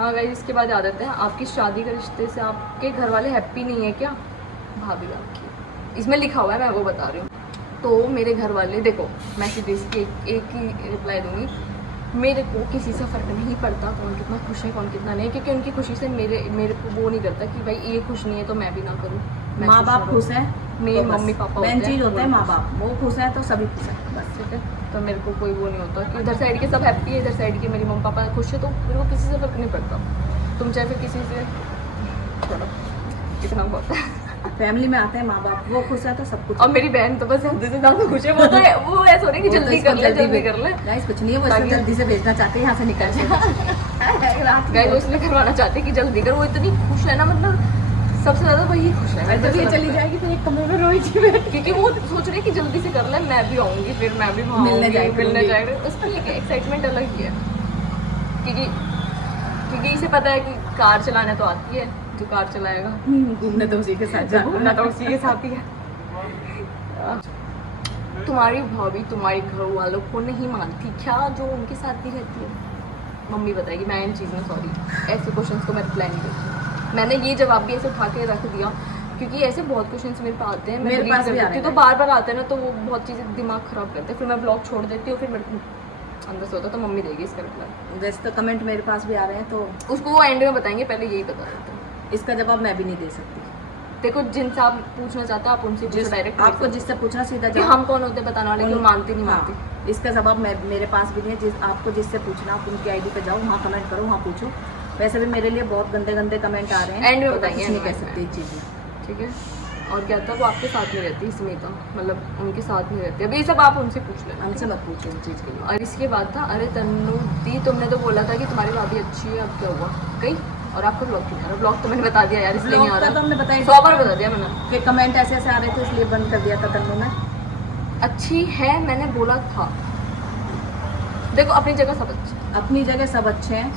हाँ गाइस, इसके बाद आ जाते हैं आपकी शादी के रिश्ते से आपके घर वाले हैप्पी नहीं है क्या? भाभी आपकी इसमें लिखा हुआ है, मैं वो बता रही हूँ। तो मेरे घर वाले देखो, मैं सीधे इसकी एक ही रिप्लाई दूंगी, मेरे को किसी से फ़र्क नहीं पड़ता कौन कितना खुश है कौन कितना नहीं, क्योंकि उनकी खुशी से मेरे को वो नहीं करता कि भाई ये खुश नहीं है तो मैं भी ना करूँ। माँ बाप खुश है, मेरे मम्मी पापा मेन चीज़ होता है माँ बाप, वो खुश है तो सभी खुश है बस। ठीक है, तो मेरे को कोई वो नहीं होता कि इधर साइड के सब हैप्पी है, इधर साइड के मेरी मम्मी पापा खुश है, तो मेरे को किसी से फ़र्क नहीं पड़ता। तुम चाहे फिर किसी से छोड़ो, इतना बहुत है। फैमिली में आते हैं माँ बाप, वो खुश है तो सब कुछ। और मेरी बहन तो बस हद से ज़्यादा खुश है, वो तो वो ऐसा हो रहा है कि जल्दी कर ले जल्दी कर ले। गाइस कुछ नहीं है, वो इसको जल्दी से भेजना चाहते हैं यहाँ से निकल जाए। गाइस वो इसलिए करवाना चाहते हैं कि जल्दी कर, वो इतनी खुश है ना, मतलब सबसे ज़्यादा वही खुश है। जब ये चली जाएगी फिर एक कमरे में रोएगी क्योंकि वो सोच रहे हैं कि जल्दी से कर ले, मैं भी आऊँगी, फिर मैं भी मिलने जाएगा। उसकी एक एक्साइटमेंट अलग ही है, क्योंकि इसे पता है कि कार चलाना तो आती है, जो कार चलाएगा घूमने तो उसी के साथ घूमना तो उसी के साथ ही है। तुम्हारी भाभी तुम्हारे घर वालों को नहीं मानती क्या, जो उनके साथ भी रहती है? मम्मी बताएगी, मैं इन चीज़ में सॉरी, ऐसे क्वेश्चंस को मैं रिप्लाई नहीं देती। मैंने ये जवाब भी ऐसे उठा के रख दिया क्योंकि ऐसे बहुत क्वेश्चंस मेरे पास आते हैं, मैं मेरे पास भी आते हैं, तो बार बार आते हैं ना, तो वो बहुत चीज़ें दिमाग ख़राब करते हैं, फिर मैं ब्लॉग छोड़ देती हूँ, फिर मेरे अंदर से होता तो मम्मी देगी इसका रिप्लाई। जैसे तो कमेंट मेरे पास भी आ रहे हैं तो उसको वो एंड में बताएंगे, पहले यही बता देते हैं। इसका जवाब मैं भी नहीं दे सकती। देखो, जिनसे आप पूछना चाहते हो आप उनसे पूछो डायरेक्ट, आपको जिससे पूछना सीधा कि जवाब। हम कौन होते हैं बताने वाले, क्यों मानती नहीं मानती। हाँ, इसका जवाब मेरे पास भी नहीं है। आपको जिससे पूछना आप उनकी आईडी पे जाओ, वहाँ कमेंट करो, वहाँ पूछो। वैसे भी मेरे लिए बहुत गंदे गंदे कमेंट आ रहे हैं, एंड में तो बताइए, नहीं कह सकती इस चीज़ में। ठीक है, और क्या था, वो आपके साथ में रहती है स्मिता, मतलब उनके साथ में रहती है। अभी ये सब आप उनसे पूछ लेना, हमसे मत पूछो इन चीज़ के लिए। और इसके बाद था, अरे तन्नू दी तुमने तो बोला था कि तुम्हारी भाभी अच्छी है, अब क्या हुआ गई? और आपका ब्लॉग क्यों आ रहा? ब्लॉग तो मैंने बता दिया यार, इसलिए नहीं आ रहा। तो हमने बताया 100 बार बता दिया मैंने कि कमेंट ऐसे ऐसे आ रहे थे, इसलिए बंद कर दिया था तन्नू ने। अच्छी है, मैंने बोला था। देखो अपनी जगह सब अच्छे, अपनी जगह सब अच्छे हैं,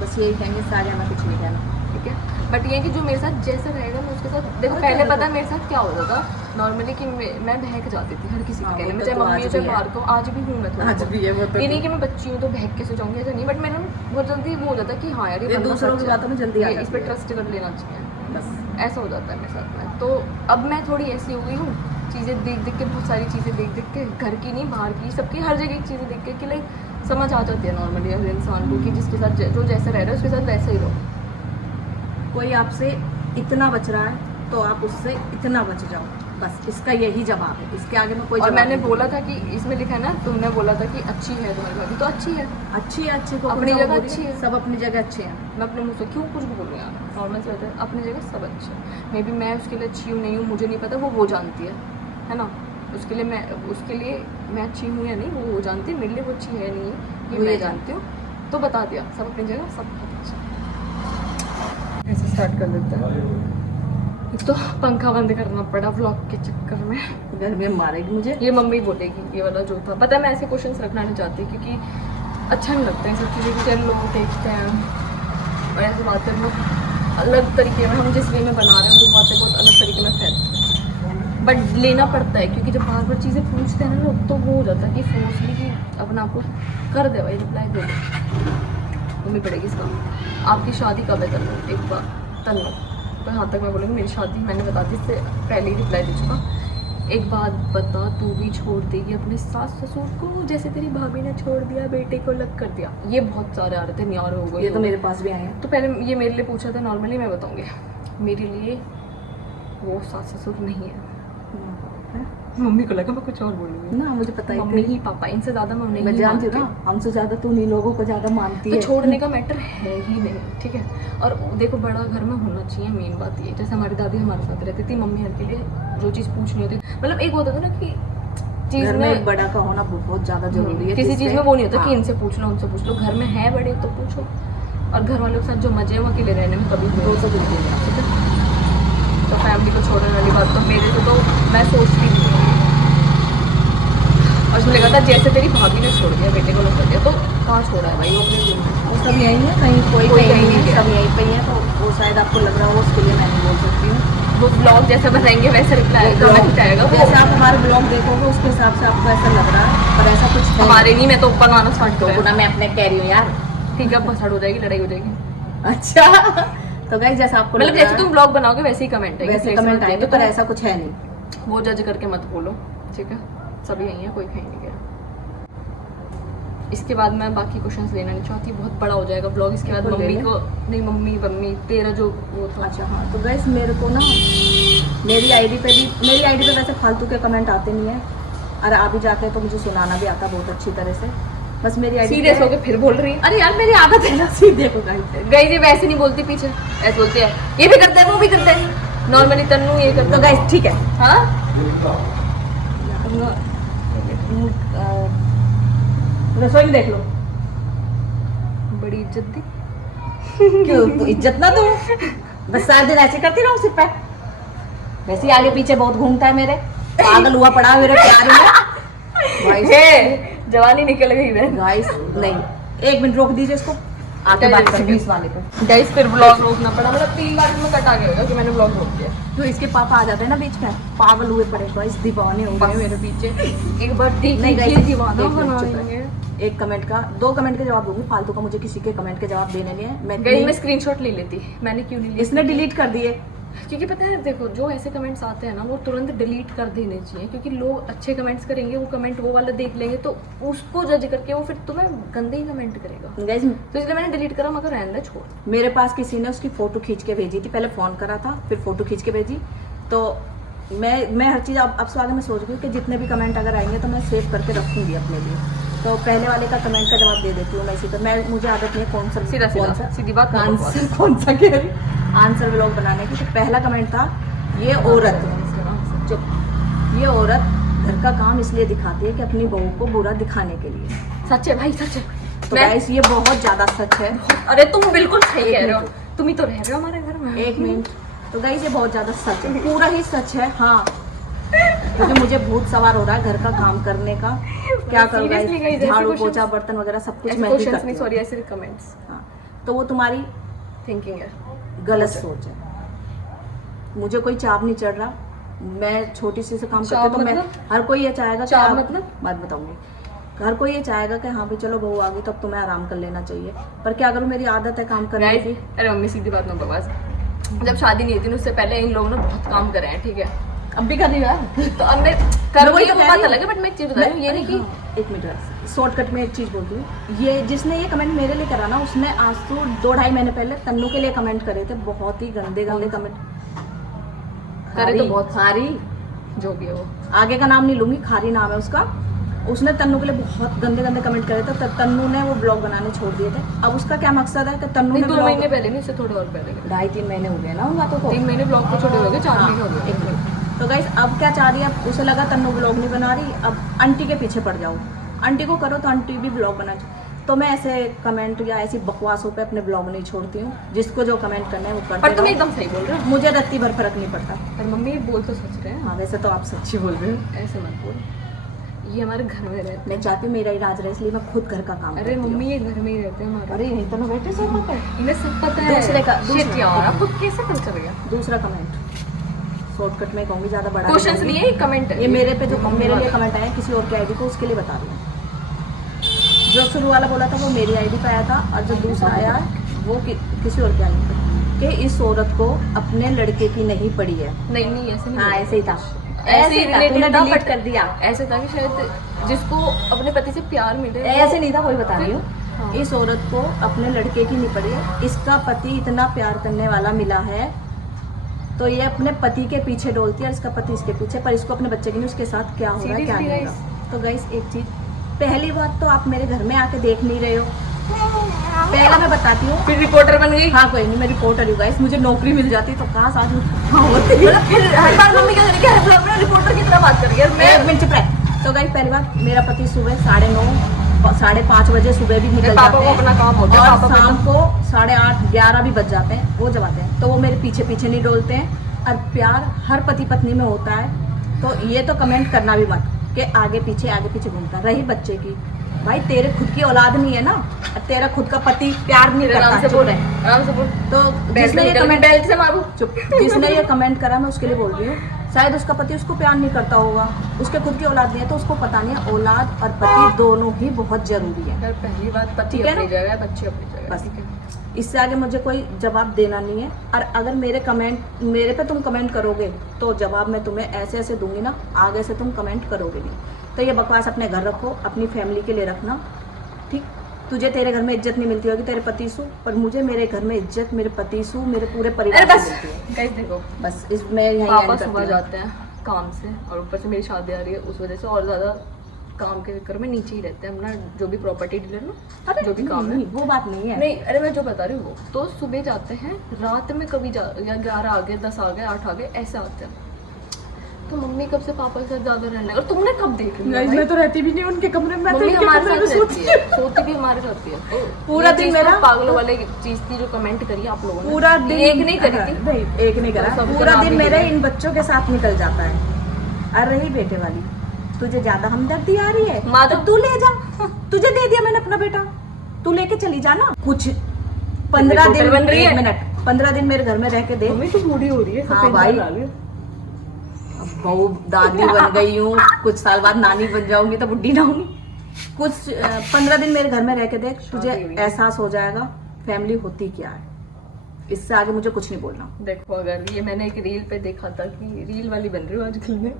बस यही कहेंगे, सारे हमें कुछ नहीं कहना। ठीक है, बट ये कि जो मेरे साथ जैसा रहेगा मैं उसके साथ, देखो पहले पता है मेरे साथ क्या होता था नॉर्मली, कि मैं बहक जाती थी हर किसी के कहने में, चाहे मम्मी हो चाहे बाहर को। आज भी हूँ मैं, आज भी है वो तो। ये नहीं कि मैं बच्ची हूँ तो बहक के सो जाऊँगी, ऐसा नहीं, बट मेरा बहुत जल्दी वो हो जाता है कि हाँ यार ये दूसरों की बातों में जल्दी आ इस पर जाती है। ट्रस्ट कर लेना चाहिए, बस ऐसा हो जाता है मेरे साथ में। तो अब मैं थोड़ी ऐसी हो गई हूँ, चीज़ें देख देख के, बहुत सारी चीज़ें देख देख के, घर की नहीं बाहर की, सबकी हर जगह की चीज़ें देख के, कि लाइक समझ आ जाती है नॉर्मली हर इंसान को कि जिसके साथ जो जैसा रह रहा है उसके साथ वैसा ही रहो। कोई आपसे इतना बच रहा है तो आप उससे इतना बच जाओ, बस इसका यही जवाब है। इसके आगे में कोई और जवाब मैंने नहीं। बोला था कि इसमें लिखा है ना, तुमने बोला था कि अच्छी है तुम्हारी भाभी, तो अच्छी है, अच्छी है, अच्छी को अपनी कौन जगह बोल रही अच्छी है। सब अपनी जगह अच्छे हैं। मैं अपने मुँह से क्यों कुछ भी बोलूँ यार, नॉर्मल से होता है, अपनी जगह सब अच्छे हैं। मे बी मैं उसके लिए अच्छी हूँ नहीं हूँ मुझे नहीं पता, वो जानती है ना। उसके लिए मैं अच्छी हूँ या नहीं वो जानती है, मेरे लिए वो अच्छी है नहीं है ये मैं जानती हूँ, तो बता दिया, सब अपनी जगह सब बहुत अच्छा। ऐसे स्टार्ट कर देते हैं। एक तो पंखा बंद करना पड़ा व्लॉग के चक्कर में, घर में मारेगी मुझे। ये मम्मी बोलेगी, ये वाला जो था पता है, मैं ऐसे क्वेश्चंस रखना नहीं चाहती क्योंकि अच्छा नहीं लगता है सब चीज़ें, कि चलो लोग देखते हैं और ऐसे बातें लोग अलग तरीके में, हम जिस वे में बना रहे हैं वो बातें बहुत अलग तरीके में फैलती हैं, बट लेना पड़ता है क्योंकि जब बार बार चीज़ें पूछते हैं ना लोग, तो वो हो जाता है कि फोर्सली कि अपने आप को कर दे भाई, रिप्लाई दे दो। मम्मी पड़ेगी इसका, आपकी शादी कब है तन्नू? एक बार तन्नू तो यहाँ तक मैं बोलूँगी मेरी शादी मैंने बता दी, इससे पहले ही रिप्लाई दे चुका। एक बात बता, तू भी छोड़ देगी अपने सास ससुर को जैसे तेरी भाभी ने छोड़ दिया, बेटे को अलग कर दिया? ये बहुत सारे आ रहे थे, न्यार हो गए, ये तो मेरे पास भी आए हैं। तो पहले ये मेरे लिए पूछा था, नॉर्मली मैं बताऊँगी, मेरे लिए वो सास ससुर नहीं है। मम्मी को लगा मैं कुछ और बोलूँगी ना, मुझे पता मम्मी ही ही पापा, इनसे ज़्यादा मैं मैं जानती हूँ ना, हमसे ज़्यादा तू इन लोगों को ज़्यादा मानती तो है। छोड़ने का मैटर है ही नहीं, ठीक है। और देखो बड़ा घर में होना चाहिए, मेन बात ये, जैसे हमारी दादी हमारे साथ रहती थी, मम्मी हर के लिए जो चीज़ पूछनी होती, मतलब एक होता था ना कि चीज़ घर में एक बड़ा का होना बहुत ज़्यादा जरूरी है। किसी चीज़ में वो नहीं होता कि हाँ। इनसे पूछ लो उनसे पूछ लो, घर में है बड़े तो पूछो, और घर वालों के साथ जो मजे हैं वो अकेले रहने में कभी वो तो बिल्कुल नहीं। ठीक है। तो फैमिली को छोड़ने वाली बात तो मेरे से तो मैं सोचती थी, और उसमें लगा था जैसे तेरी भाभी ने छोड़ दिया, बेटे को कर दिया, तो कहाँ छोड़ा है भाई, वो अपने रूम में, वो सब यही है, कहीं कोई कहीं नहीं है, सब यहीं पे ही है। तो वो शायद आपको लग रहा हो, उसके लिए मैं नहीं बोल सकती हूँ। वो ब्लॉग जैसा बनाएंगे वैसे रिप्लाई कमेंट आएगा, जैसे आप हमारे ब्लॉग देखोगे उसके हिसाब से आपको ऐसा लग रहा है, पर ऐसा कुछ नहीं। हमारे नहीं, मैं तो बनाना स्टार्ट तो करूँ ना, मैं अपने कह रही हूँ यार। ठीक है, पसड़ हो जाएगी, लड़ाई हो जाएगी। अच्छा तो गाइस जैसा आपको मतलब लग जैसे रहा तुम ब्लॉग बनाओगे वैसे ही कमेंट है है, वैसे कमेंट आएंगे, पर ऐसा कुछ है नहीं। वो जज करके मत बोलो, ठीक है? सभी यही है, कोई कहीं नहीं गया। इसके बाद मैं बाकी क्वेश्चंस लेना नहीं चाहती, बहुत बड़ा हो जाएगा ब्लॉग। इसके बाद बिल्कुल ले मम्मी ले। को नहीं, मम्मी तेरा जो वो था। अच्छा हाँ, तो गाइस मेरे को ना मेरी आईडी पे वैसे फालतू के कमेंट आते नहीं है, और आ भी जाते हैं तो मुझे सुनाना भी आता बहुत अच्छी तरह से। बस मेरी आईडी सीरियस होके फिर बोल रही है। अरे यार मेरी आदत है ना सीधे हो गाइस। गई जी वैसे नहीं बोलती, पीछे ऐसे बोलते हैं, ये भी करते हैं वो भी करते हैं, नॉर्मली तन्नू ये करता तो गाइस ठीक है, हाँ रसोई में देख लो। बड़ी इज्जत दी। क्यों तो इज्जत ना दूं? बस सारे दिन ऐसे करती रहूं सिर पे? वैसे ही आगे पीछे बहुत घूमता है मेरे, पागल हुआ पड़ा है मेरे प्यार में। गाइस हे, जवानी निकल गई है। गाइस नहीं, 1 मिनट रोक दीजिए इसको, आके बात करेंगे इस वाले पे। गाइस फिर ब्लॉग रोकना पड़ा, मतलब 3 बार में कट आ गया होगा कि मैंने ब्लॉग रोक दिया। तो इसके पापा आ जाते हैं ना बीच में, पागल हुए पड़े गाइस, दीवाने हो गए मेरे पीछे। एक बार देख नहीं लीजिए, गाइस, दीवाना एक मिनट बना चुप देंगे। रहे। एक कमेंट का 2 कमेंट के जवाब दूंगी, फालतू का मुझे किसी के कमेंट के जवाब देने नहीं है। गई मैं स्क्रीनशॉट ले लेती, मैंने क्यों नहीं ली? इसने डिलीट कर दिए। क्योंकि पता है देखो, जो ऐसे कमेंट्स आते हैं ना वो तुरंत डिलीट कर देने चाहिए, क्योंकि लोग अच्छे कमेंट्स करेंगे, वो कमेंट वो वाला देख लेंगे तो उसको जज करके वो फिर तुम्हें गंदे ही कमेंट करेगा। गाइस तो इसलिए मैंने डिलीट करा, मगर रहने दे, छोड़। मेरे पास किसी ने उसकी फोटो खींच के भेजी थी, पहले फोन करा था फिर फोटो खींच के भेजी। तो मैं हर चीज़ अब से आगे मैं सोच रही हूँ कि जितने भी कमेंट अगर आएंगे तो मैं सेव करके रखूंगी अपने लिए। तो पहले वाले का कमेंट का जवाब दे देती हूँ मैं इसी पर। मैं मुझे आदत नहीं है कौन सा सीधी बात आंसर कौन सा कह रही आंसर व्लॉग बनाने की। तो पहला कमेंट था, ये औरत चुप, ये औरत घर का काम इसलिए दिखाती है कि अपनी बहू को बुरा दिखाने के लिए। सच है भाई, सच है। तो गाइस ये बहुत ज्यादा सच है। अरे तुम बिल्कुल सही एक कह रहे हो, मिनट। तुम ही तो रह रहे हो हमारे घर में। 1 मिनट। तो गाइस ये बहुत ज्यादा सच है, पूरा ही सच है। हाँ, क्योंकि मुझे भूत सवार हो रहा है घर का काम करने का। क्या करूँ Seriously guys, गाइस, ऐसे झाड़ू questions- पोछा बर्तन वगैरह सब कुछ ऐसे मैं ही क्वेश्चंस करती नहीं, हूँ। सॉरी, ऐसे कमेंट्स हाँ, तो वो तुम्हारी थिंकिंग है। गलत सोच है। मुझे कोई चाप नहीं चढ़ रहा, मैं छोटी सी से काम करती हूँ। तो मैं मतलब? हर कोई ये चाहेगा कि चाप आप- मतलब? बात बताऊंगी। हर कोई ये चाहेगा कि हाँ भाई चलो बहू आ गई तो अब तुम्हें आराम कर लेना चाहिए, पर क्या करूँ मेरी आदत है काम करने Guys, की। अरे मम्मी सीधी बात में बकवास, जब शादी नहीं हुई थी ना, उससे पहले इन लोगों ने बहुत काम करे हैं, ठीक है? अब भी कर रही है। तो अब मैं कर वही रही तो हूँ, कह बात रही हूँ। अलग है, बट मैं एक चीज बता रही हूँ, ये नहीं कि हाँ, 1 मिनट शॉर्टकट में एक चीज बोलती हूँ। ये जिसने ये कमेंट मेरे लिए करा ना, उसने आज तो 2-2.5 महीने पहले तन्नू के लिए कमेंट करे थे, बहुत ही गंदे गंदे कमेंट करे तो बहुत खारी, जो भी है वो। आगे का नाम नहीं लूंगी, खारी नाम है उसका। उसने तन्नू के लिए बहुत गंदे गंदे कमेंट करे थे, तब तन्नू ने वो ब्लॉग बनाने छोड़ दिए थे। अब उसका क्या मकसद है कि तन्नू नहीं, ने 2 महीने ब्लॉग पहले नहीं, इससे थोड़े और पहले। 2.5-3 महीने हो गए ना उन बातों को। 3 महीने ब्लॉग को छोड़े हो गए, 4 हाँ, महीने हो एक गए। मिनट। तो गाइस अब क्या चाह रही है, अब उसे लगा तन्नू ब्लॉग नहीं बना रही, अब आंटी के पीछे पड़ जाओ, आंटी को करो तो आंटी भी ब्लॉग बना। तो मैं ऐसे कमेंट या ऐसी बकवासों पे अपने ब्लॉग नहीं छोड़ती हूँ, जिसको जो कमेंट करना है वो पर करते तुम रहो। एकदम सही बोल रहे हो। मुझे रत्ती भर फर्क नहीं पड़ता। पर मम्मी बोल तो सच रहे हैं। हाँ वैसे तो आप सच्ची बोल रहे हो। ऐसे मत बोल, ये हमारे घर में रहते हैं। मैं चाहती हूँ मेरा ही राज रहे, इसलिए मैं खुद घर का काम अरे करती हूँ। मम्मी ये घर में ही रहते हैं हमारे। अरे यहीं तो ना बैठे सब पे। इन्हें सब पता है। Shit यार, आपको कैसे पता चल गया? दूसरा कमेंट शॉर्टकट में कहूँगी, ज्यादा बड़ा क्वेश्चंस कहूँगी। नहीं है, कमेंट है। ये मेरे पे जो मेरे लिए कमेंट आया किसी और की आईडी को, उसके लिए बता रही हूँ। जो शुरू वाला बोला था वो मेरी आईडी पे आया था, और जो दूसरा आया वो किसी और की आईडी पे, कि इस औरत को अपने लड़के की नहीं पड़ी है। नहीं नहीं, ऐसे नहीं हाँ बोला। ऐसे ही था, ऐसे ही था, related तूने था, डिलीट but कर दिया। ऐसे था कि शायद जिसको अपने पति से प्यार मिले, ऐसे नहीं था, वही बता रही हूँ। हाँ। इस औरत को अपने लड़के की नहीं पड़ी है, इसका पति इतना प्यार करने वाला मिला है, तो ये अपने पति के पीछे डोलती है, और इसका पति इसके पीछे, पर इसको अपने बच्चे की नहीं, उसके साथ क्या हो रहा है क्या Seriously, नहीं हो रहा। तो गाइस एक चीज, पहली बात तो आप मेरे घर में आके देख नहीं रहे हो, पहला मैं बताती हूँ। फिर रिपोर्टर बन गई। हाँ कोई नहीं, मैं रिपोर्टर हूँ गाइस, मुझे नौकरी मिल जाती तो कहाँ आज हाँ होती। मतलब फिर हर बार मम्मी क्या करेगी, हर ब्लॉग में रिपोर्टर की तरह बात करेगी। और मैं 1 मिनट चुप रह। तो गाइस पहली बात, मेरा पति सुबह 9:30 5:30 बजे सुबह भी निकल पापा जाते को अपना काम होता हैं, है, और पापा शाम को 8:30-11 भी बज जाते हैं, वो जब आते हैं तो वो मेरे पीछे पीछे नहीं डोलते हैं। और प्यार हर पति पत्नी में होता है, तो ये तो कमेंट करना भी मत कि आगे पीछे घूमता। रही बच्चे की, भाई तेरे खुद की औलाद नहीं है ना, तेरा खुद का पति प्यार नहीं आराम करता। से बोल रहे हैं, आराम से बोल। तो जिसने ये कमेंट बेल्ट से मारू। चुप, जिसने ये कमेंट करा मैं उसके लिए बोल रही हूँ, शायद उसका पति उसको प्यार नहीं करता होगा, उसके खुद की औलाद नहीं है, तो उसको पता नहीं है औलाद और पति दोनों ही बहुत जरूरी है। यार पहली बात पति ठीक है अपनी ना? जगह है, बच्चे अपनी जगह है, बस। ठीक है। इससे आगे मुझे कोई जवाब देना नहीं है। और अगर मेरे पे तुम कमेंट करोगे तो जवाब मैं तुम्हें ऐसे ऐसे दूंगी ना, आगे से तुम कमेंट करोगे नहीं। तो ये बकवास अपने घर रखो, अपनी फैमिली के लिए रखना, ठीक। तुझे तेरे घर में इज्जत नहीं मिलती होगी तेरे पति से, पर मुझे मेरे घर में इज्जत मेरे पति से, मेरे पूरे परिवार अरे से बस मिलती है। गाइस देखो, बस इसमें यही पापा end करती सुबह हूँ। जाते हैं काम से और ऊपर से मेरी शादी आ रही है, उस वजह से और ज़्यादा काम के चक्कर में नीचे ही रहते हैं अपना जो भी प्रॉपर्टी डीलर ना, अरे जो भी काम है। नहीं, वो बात नहीं है। नहीं अरे मैं जो बता रही हूँ वो तो सुबह जाते हैं, रात में कभी या 11 आ गए, 10 आ गए, 8 आ गए, ऐसे आते हैं। तो मम्मी कब से पापा के साथ ज्यादा रहने, और तुमने कब देख लिया भाई? मैं तो रहती भी नहीं उनके कमरे में, मैं तो मम्मी इनके हमारे कमरे में साथ रहती है, सोती भी हमारे साथ ही है। तो पूरा ये दिन चीज़ मेरा- तो पागलों वाले चीज थी जो कमेंट करी आप लोगों ने, पूरा दिन एक नहीं करी थी। नहीं, एक नहीं करा, सब पूरा जनाब दिन ही मेरे करी। इन बच्चों के साथ निकल जाता है। और रही बेटे वाली, तुझे ज्यादा हमदर्दी आ रही है माँ तो तो- तू ले जा, तुझे दे दिया मैंने अपना बेटा, तू लेके चली जा ना। कुछ 15 होटल दिन, बन रही है। 1 मिनट, 15 दिन मेरे घर में रह के दे। मम्मी तो बूढ़ी हो रही है, हाँ सफेद भाई। बाल आ रही है। अब बहू दादी बन गई हूँ, कुछ साल बाद नानी बन जाऊंगी तो बुढ़ी ना होंगी। कुछ 15 दिन मेरे घर में रह के देख, तुझे शादी हुई है। एहसास हो जाएगा फैमिली होती क्या है। इससे आगे मुझे कुछ नहीं बोलना। देखो अगर ये मैंने एक रील पे देखा था, कि रील वाली बन रही हूँ आजकल में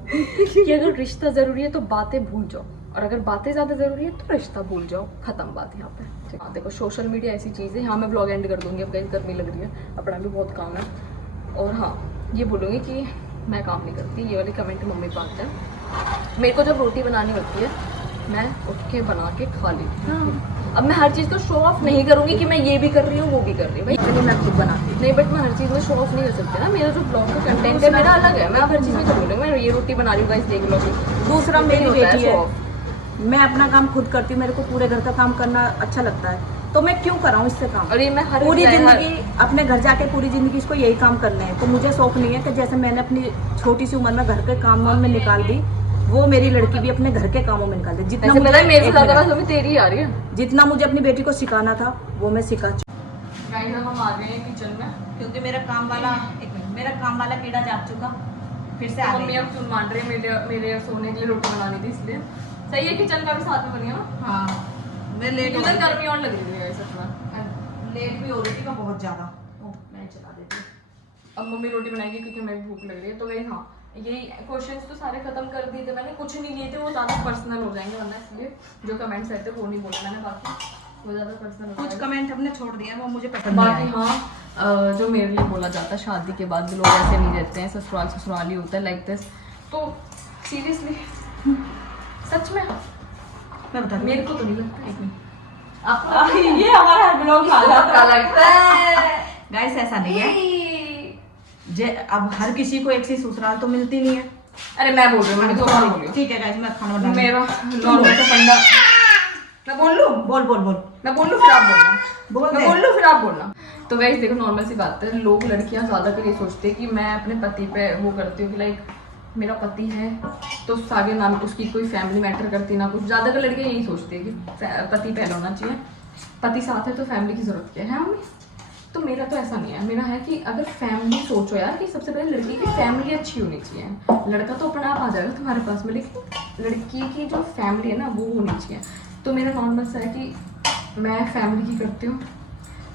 कि अगर रिश्ता जरूरी है तो बातें भूल जाओ, और अगर बातें ज्यादा जरूरी है तो रिश्ता भूल जाओ, खत्म बात यहाँ पे। हाँ देखो सोशल मीडिया ऐसी चीज़ है, यहाँ मैं ब्लॉग एंड कर दूंगी, अब कहीं गर्मी लग रही है, अपना भी बहुत काम है। और हाँ ये बोलूँगी कि मैं काम नहीं करती, ये वाली कमेंट मम्मी को आते हैं। मेरे को जब रोटी बनानी होती है मैं उठ के बना के खा लेती हूँ। अब मैं हर चीज़ को शो ऑफ नहीं करूँगी कि मैं ये भी कर रही हूँ वो भी कर रही हूँ भाई, चलिए मैं खुद बनाती हूँ। नहीं बट मैं हर चीज़ में शो ऑफ नहीं कर सकती ना, मेरा जो ब्लॉग का कंटेंट है मेरा अलग है, मैं अब हर चीज़ में बोलूँगी मैं ये रोटी बना रही हूँ गाइस देख लो। दूसरा ये मेरी नहीं होता है बेटी है, show off। मैं अपना काम खुद करती हूँ, मेरे को पूरे घर का काम करना अच्छा लगता है, तो मैं क्यों कराऊँ इससे काम। और ये मैं हर पूरी हर- जिंदगी अपने घर जाके पूरी जिंदगी इसको यही काम करने हैं, तो मुझे शौक नहीं है कि जैसे मैंने अपनी छोटी सी उम्र में घर के काम वाम में निकाल दी, वो मेरी लड़की भी अपने घर के कामों में निकाल दे। जितना ऐसे पता है मेरे से एक ज़्यादा मिनट, बस अभी तेरी आ रही है। जितना मुझे अपनी बेटी को सिखाना था वो मैं सिखा चुकी। गाइस अब हम आ गए हैं किचन में, क्योंकि मेरा काम वाला, एक मिनट, मेरा काम वाला कीड़ा जाग चुका, फिर से आ मम्मी गई। अब सुन मान रही है मेरे सोने के लिए रोटी बनानी थी, इसलिए सही है किचन का भी साथ में बनी है ना। हाँ मैं लेट हो उधर गई, गर्मी और लग रही है सच में। लेट भी हो रही थी मैं बहुत ज्यादा। मैं चला देती हूँ। अब मम्मी रोटी बनाएगी क्योंकि हमें भूख लग रही है। तो गाइस हाँ यही क्वेश्चंस तो सारे खत्म कर दिए थे मैंने, कुछ नहीं लिए थे वो ज़्यादा पर्सनल हो जाएंगे, वरना इसलिए जो कमेंट्स आए थे वो नहीं बोला मैंने, बाकी वो ज़्यादा पर्सनल हो कुछ जाएगा। कमेंट हमने छोड़ दिया, वो मुझे पसंद नहीं बाकी आया। हाँ जो मेरे लिए बोला जाता है शादी के बाद लोग ऐसे नहीं रहते हैं, ससुराल ससुराल ही होता है लाइक दिस, तो सीरियसली सच में मैं बता मेरे को तो नहीं लगता। एक मिनट आपको ये हमारा ब्लॉग क्या लगता है गाइस, ऐसा नहीं है जे अब हर किसी को एक सी ससुराल तो मिलती नहीं है। अरे मैं बोल रही हूँ, मैंने तो बोल रही हूँ। ठीक है गाइस, मैं खाना बना मेरा नॉर्मल सा फंडा, मैं बोल लूँ बोल बोल बोल मैं बोल लूँ फिर आप बोलना, बोल मैं दे। बोल लूँ फिर आप बोलना। तो गाइस देखो नॉर्मल सी बात है, लोग लड़कियां ज़्यादातर ये सोचते हैं कि मैं अपने पति पे वो करती हूँ कि लाइक मेरा पति है तो आगे ना उसकी कोई फैमिली मैटर करती ना कुछ, ज़्यादातर लड़कियां यही सोचती है कि पति पहले होना चाहिए, पति साथ है तो फैमिली की ज़रूरत क्या है मम्मी। तो मेरा तो ऐसा नहीं है, मेरा है कि अगर फैमिली सोचो यार कि सबसे पहले लड़की की फैमिली अच्छी होनी चाहिए, लड़का तो अपने आप आ जाएगा तुम्हारे पास में, लेकिन लड़की की जो फैमिली है ना वो होनी चाहिए। तो मेरा नॉर्मल सा है कि मैं फैमिली की करती हूँ,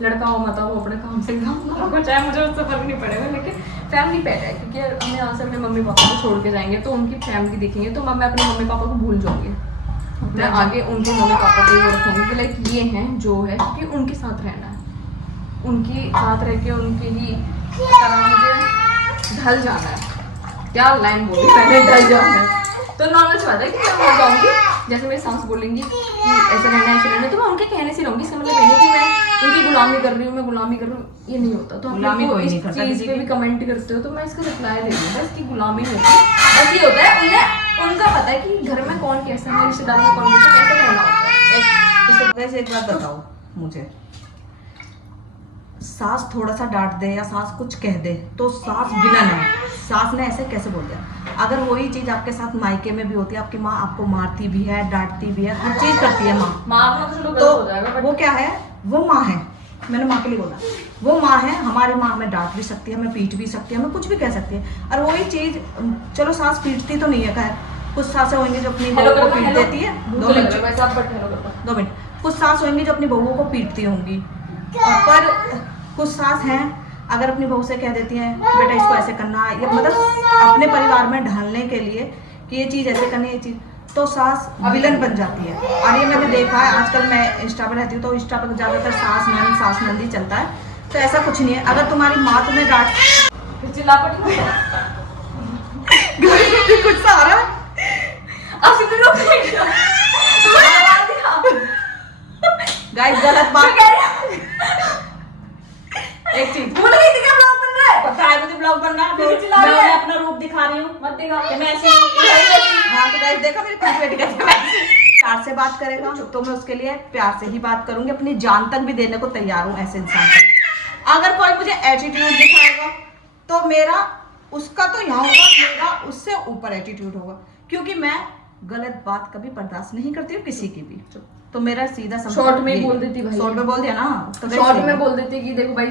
लड़का हो मत वो अपने काम से काम को चाहे मुझे उससे फर्क नहीं पड़ेगा, लेकिन फैमिली पहले है, क्योंकि हम यहाँ से अपने मम्मी पापा को छोड़ के जाएंगे तो उनकी फैमिली दिखेंगे तो मैं अपने मम्मी पापा को भूल जाऊंगी, मैं आगे उनके मम्मी पापा को ये रखूँगी कि लाइक ये हैं जो है, क्योंकि उनके साथ रहना है, उनके साथ रह के उनके ही तरह मुझे ढल जाना है। क्या लाइन बोली मैंने, ढल जाना है। तो नॉर्मल सी बात है कि मैं हो जाऊँगी, जैसे मेरी सास बोलेंगी कि ऐसा रहना ऐसे रहना, तो मैं उनके कहने से रहूँगी, इसका मतलब ये नहीं कि मैं उनकी गुलामी कर रही हूँ, मैं गुलामी कर रही हूँ, ये नहीं होता। तो गुलामी आप लोग कोई इस नहीं करता चीज़ किसी पे की। भी कमेंट करते हो तो मैं इसका रिप्लाई दे दूँ, बस की गुलामी नहीं होती, बस ये होता है उन्हें उनका पता है कि घर में कौन कैसा है, रिश्तेदारी में कौन कैसा, कैसे रहना होता है। एक बात बताओ मुझे, सास थोड़ा सा डांट दे या सास कुछ कह दे तो सास विलन है, सास ने ऐसे कैसे बोल दिया। अगर वही चीज आपके साथ मायके में भी होती है, आपकी माँ आपको मारती भी है, डांटती भी है, हर चीज करती है माँ, मारना तो चलो गलत हो जाएगा तो बट वो क्या है, वो माँ है, मैंने माँ के लिए बोला, वो माँ है, हमारी माँ हमें डांट भी सकती है, हमें पीट भी सकती है, हमें कुछ भी कह सकती है। और वही चीज, चलो सास पीटती तो नहीं है, खैर कुछ सासें होंगी जो अपनी बहू को पीट देती है। 2 मिनट। कुछ सास होंगी जो अपनी बहुओं को पीटती होंगी, पर कुछ सास हैं अगर अपनी बहू से कह देती हैं बेटा इसको ऐसे करना है, या मतलब अपने परिवार में ढालने के लिए कि ये चीज़ ऐसे करनी है, ये चीज़, तो सास विलन बन जाती है। और ये मैंने देखा है, आजकल मैं इंस्टा पर रहती हूँ तो इंस्टा पर ज़्यादातर सास नंद ही चलता है। तो ऐसा कुछ नहीं है। अगर तुम्हारी माँ तुम्हें डांट कुछ आ रहा है, गाइस गलत बात। एक चीज भूल गई थी, ब्लॉग बन रहा है, पता है मुझे ब्लॉग बनना है, मैं अपना रूप दिखा रही हूँ, मत दिखा कि मैं ऐसे। हाँ तो गाइस देखा मेरी बेटी कैसे प्यार से बात करेगा, तो मैं उसके लिए प्यार से ही बात करूंगी, अपनी जान तक भी देने को तैयार हूँ ऐसे इंसान को। अगर कोई मुझे एटीट्यूड दिखाएगा तो मेरा उसका तो यहाँ होगा, मेरा उससे ऊपर एटीट्यूड होगा, क्योंकि मैं गलत बात कभी बर्दाश्त नहीं करती हूँ किसी की भी। तो मेरा सीधा शॉर्ट में बोल देती भाई, शॉर्ट में बोल दिया ना, तो शॉर्ट में बोल देती कि देखो भाई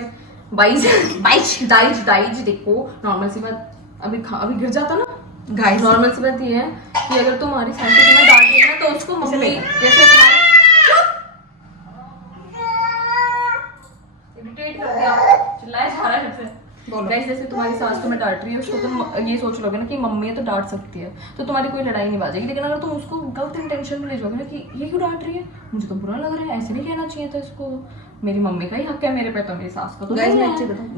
दाइज देखो, नॉर्मल सी बात, अभी गिर जाता ना गाइस। नॉर्मल सी बात ये है कि अगर तुम्हारी सास तुम्हें डांट रही है ना, तो उसको मम्मी जैसे इरिटेट कर दिया, चिल्लाया जा रहा है फिर से। गाइस जैसे तुम्हारी सास तुम्हें डांट रही है, उसको तुम ये सोच लोगे ना कि मम्मी है तो डांट सकती है, तो तुम्हारी कोई लड़ाई नहीं बाजेगी। लेकिन अगर तुम उसको गलत इंटेंशन में ले जाओगे ना कि ये क्यों डांट रही है, मुझे तो बुरा लग रहा है, ऐसे नहीं कहना चाहिए था इसको, मेरी मम्मी का ही हक है मेरे पे, तो मेरी सास का तो नहीं है।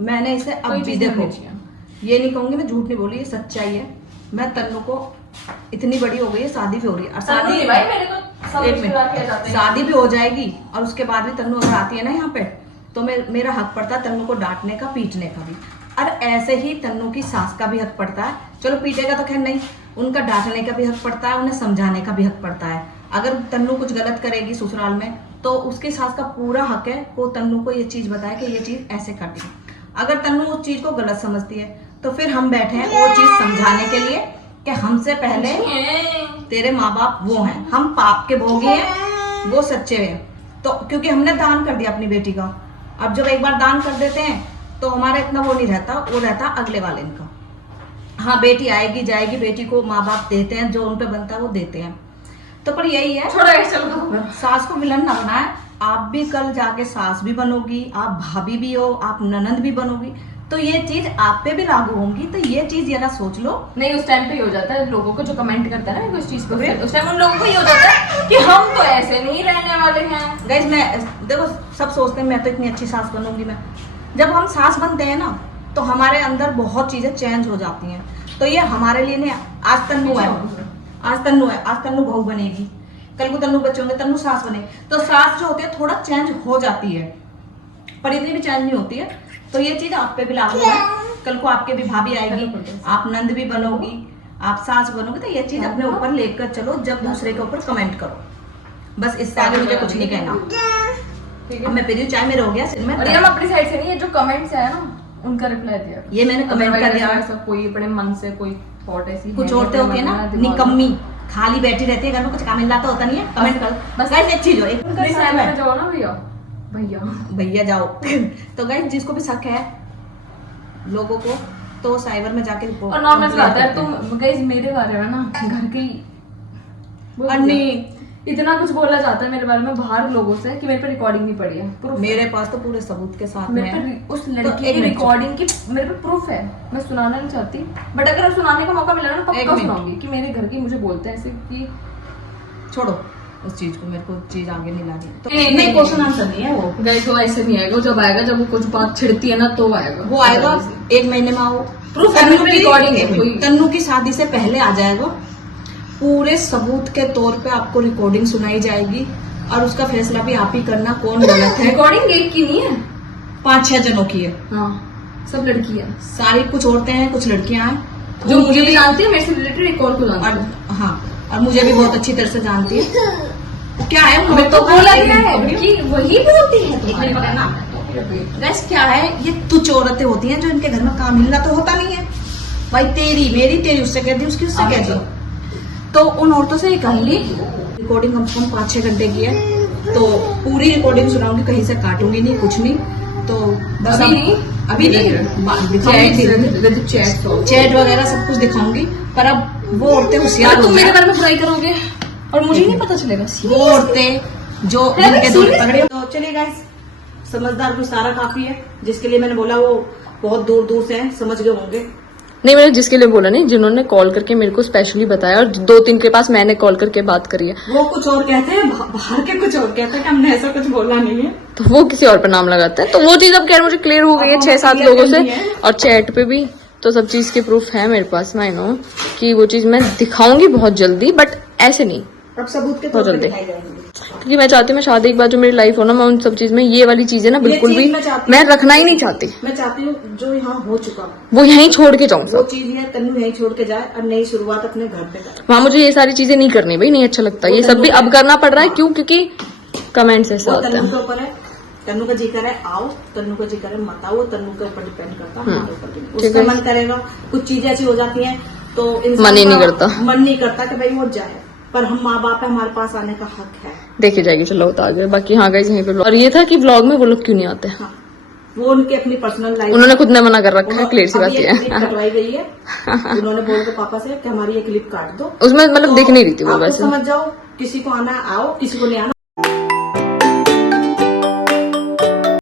मैंने इसे अब भी देखो, ये नहीं कहूंगी, मैं झूठ नहीं बोली, ये सच्चाई है। मैं तन्नू को इतनी बड़ी हो गई है, शादी भी हो रही है, और शादी भी हो जाएगी, और उसके बाद भी तन्नू अगर आती है ना यहाँ पे, तो मेरा हक पड़ता है तन्नू को डांटने का, पीटने का भी। और ऐसे ही तन्नू की सास का भी हक पड़ता है, चलो पीटेगा तो खैर नहीं, उनका डांटने का भी हक पड़ता है, उन्हें समझाने का भी हक पड़ता है। अगर तन्नू कुछ गलत करेगी ससुराल में, तो उसकी सास का पूरा हक है वो तन्नू को ये चीज बताए कि ये चीज ऐसे करती है। अगर तन्नू उस चीज को गलत समझती है, तो फिर हम बैठे हैं वो चीज समझाने के लिए कि हमसे पहले तेरे माँ बाप वो हैं, हम पाप के भोगी हैं, वो सच्चे हैं। तो क्योंकि हमने दान कर दिया अपनी बेटी का, अब जब एक बार दान कर देते हैं तो हमारा इतना वो नहीं रहता, वो रहता अगले वाले इनका। हाँ बेटी आएगी जाएगी, बेटी को माँ बाप देते हैं, जो उन पे बनता है वो देते हैं। तो पर यही है, चलो सास को विलन ना बनाए, आप भी कल जाके सास भी बनोगी, आप भाभी भी हो, आप ननंद भी बनोगी, तो ये चीज आप पे भी लागू होंगी। तो ये चीज जरा सोच लो। नहीं उस टाइम पे ही हो जाता है लोगों को जो कमेंट करता है ना इस चीज पर, उस टाइम उन लोगों को ये हो जाता है कि हम तो ऐसे नहीं रहने वाले हैं। गाइस मैं देखो सब सोचते हैं मैं तो इतनी अच्छी सास बनूंगी। मैं जब हम सास बनते हैं ना, तो हमारे अंदर बहुत चीजें चेंज हो जाती हैं। तो ये हमारे लिए नहीं, आज तन्नू है, आज तन्नू बहू बनेगी, कल को तन्नू बच्चे होंगे, तन्नू सास बनेगी, तो सास जो होती है थोड़ा चेंज हो जाती है, पर इतनी भी चेंज नहीं होती है। तो ये चीज आप पे भी लागू है, कल को आपके भी भाभी आएगी, आप नंद भी बनोगी, आप सास बनोगे, तो ये चीज अपने ऊपर लेकर चलो जब दूसरे के ऊपर कमेंट करो। बस इससे आगे मुझे कुछ नहीं कहना। अब मैं पी रही हूँ चाय, मेरा हो गया सिर में। और ये हम अपनी साइड से नहीं है, जो कमेंट्स आया ना उनका रिप्लाई दिया, ये मैंने कमेंट कर दिया। ऐसा कोई अपने मन से कोई थॉट ऐसी कुछ औरतें होती है ना निकम्मी, खाली बैठी रहती है घर में, कुछ काम मिलता होता नहीं है, कमेंट करो बस। गाइस एक चीज हो, एक जाओ ना भैया जाओ। तो गाइस जिसको भी शक है लोगों को, तो साइबर में जाके और नॉर्मल बात है। तुम गाइस मेरे बारे में ना घर के अन्नी इतना कुछ बोला जाता है मेरे बारे में बाहर लोगों से कि मेरे पे रिकॉर्डिंग नहीं पड़ी है। मेरे पास तो पूरे सबूत के साथ मेरे पे उस लड़की की रिकॉर्डिंग की मेरे पे प्रूफ है। मैं सुनाना नहीं चाहती, बट अगर सुनाने का मौका मिला ना पक्का सुनाऊंगी कि मेरे घर की मुझे बोलते हैं ऐसे कि छोड़ो उस चीज को, मेरे को चीज आगे नहीं लानी। तो नहीं क्वेश्चन आंसर नहीं है वो गाइस, वो ऐसे नहीं आएगा। जब आएगा, जब वो कुछ बात छिड़ती है ना तो आएगा, वो आएगा 1 महीने में आओ। प्रूफ रिकॉर्डिंग है, तन्नू की शादी से पहले आ जाएगा, पूरे सबूत के तौर पे आपको रिकॉर्डिंग सुनाई जाएगी, और उसका फैसला भी आप ही करना कौन गलत है। रिकॉर्डिंग एक की नहीं है, 5-6 जनों की है। हाँ सब लड़की है, सारी कुछ औरतें हैं कुछ लड़कियां हैं जो मुझे भी जानती है, मेरे से रिलेटेड एक और को जानती है। हाँ और मुझे भी बहुत अच्छी तरह से जानती है। क्या है हमें तो बोला गया है कि वही बोलती है। गैस क्या है, ये तुच्छ औरतें होती हैं जो इनके घर में काम मिलना तो होता नहीं है भाई, तेरी मेरी तेरी उससे कह दी, उसकी उससे कह दी। तो उन औरतों से ये कर ली रिकॉर्डिंग, कम से कम 5-6 घंटे की है, तो पूरी मेरी रिकॉर्डिंग सुनाऊंगी, कहीं से काटूंगी नहीं, कुछ नहीं। तो बस अभी नहीं? अभी नहीं दिखाऊंगी, चैट वगैरह सब कुछ दिखाऊंगी। पर अब वो औरतें होशियार हो तुम मेरे गई, बारे में बुराई करोगे और मुझे नहीं पता चलेगा। वो औरतें जो जिनके दूर पकड़े। तो चलिए गाइस, समझदार को इशारा काफी है। जिसके लिए मैंने बोला वो बहुत दूर दूर से हैं, समझ गए होंगे। नहीं, मैंने जिसके लिए बोला नहीं, जिन्होंने कॉल करके मेरे को स्पेशली बताया और 2-3 के पास मैंने कॉल करके बात करी है, वो कुछ और कहते हैं, बाहर के कुछ और कहते हैं कि हमने ऐसा कुछ बोला नहीं है। तो वो किसी और पे नाम लगाते हैं। तो वो चीज अब खैर मुझे क्लियर हो गई है अब 6-7 clear लोगों से, करनी है। और चैट पे भी। तो सब चीज के प्रूफ है मेरे पास। मैं नो कि वो चीज मैं दिखाऊंगी बहुत जल्दी, बट ऐसे नहीं, अब सबूत के बहुत तौर पे जल्दी। दिखाई जाएंगे। क्योंकि मैं चाहती हूँ मैं शादी के बाद जो मेरी लाइफ हो ना, मैं उन सब चीज में ये वाली चीजें ना बिल्कुल चीज भी मैं चाहती मैं हूँ। रखना ही नहीं चाहती। मैं चाहती हूँ जो यहाँ हो चुका वो यहीं छोड़ के जाऊँ वो सब। चीज है, तन्नू यहीं छोड़ के जाए और नई शुरुआत अपने घर पे करे। वहां मुझे ये सारी चीजें नहीं करनी भाई, नहीं अच्छा लगता। ये सब भी अब करना पड़ रहा है। क्यों? क्योंकि कमेंट्स ऐसा वो होता तन्नू है। के ऊपर है, तन्नू का जी करे आओ, तन्नू का जी करे मत आओ, वो तन्नू के ऊपर डिपेंड करता है, हमारे ऊपर नहीं। ठीक उसका है। मन करेगा, कुछ चीजें ऐसी हो जाती हैं तो इंसान मन ही नहीं का करता। मन नहीं करता कि भाई वो जाए, पर हम माँ बाप है, हमारे पास आने का हक है। देखी जाएगी, चलो होता आ जाए। बाकी हाँ गाइस, यहीं पे vlog। और ये था कि व्लॉग में वो लोग क्यों नहीं आते। हाँ, वो उनकी अपनी पर्सनल लाइफ, उन्होंने खुद ने मना कर रखा है, क्लियर सी बात अभी ये एक क्लिप है। कटवाई गई है। उन्होंने बोल के पापा से कि हमारी ये क्लिप काट दो। उसमें मतलब तो दिख नहीं रही थी वो आप वैसे। समझ जाओ, किसी को आना है आओ, किसी को नहीं आना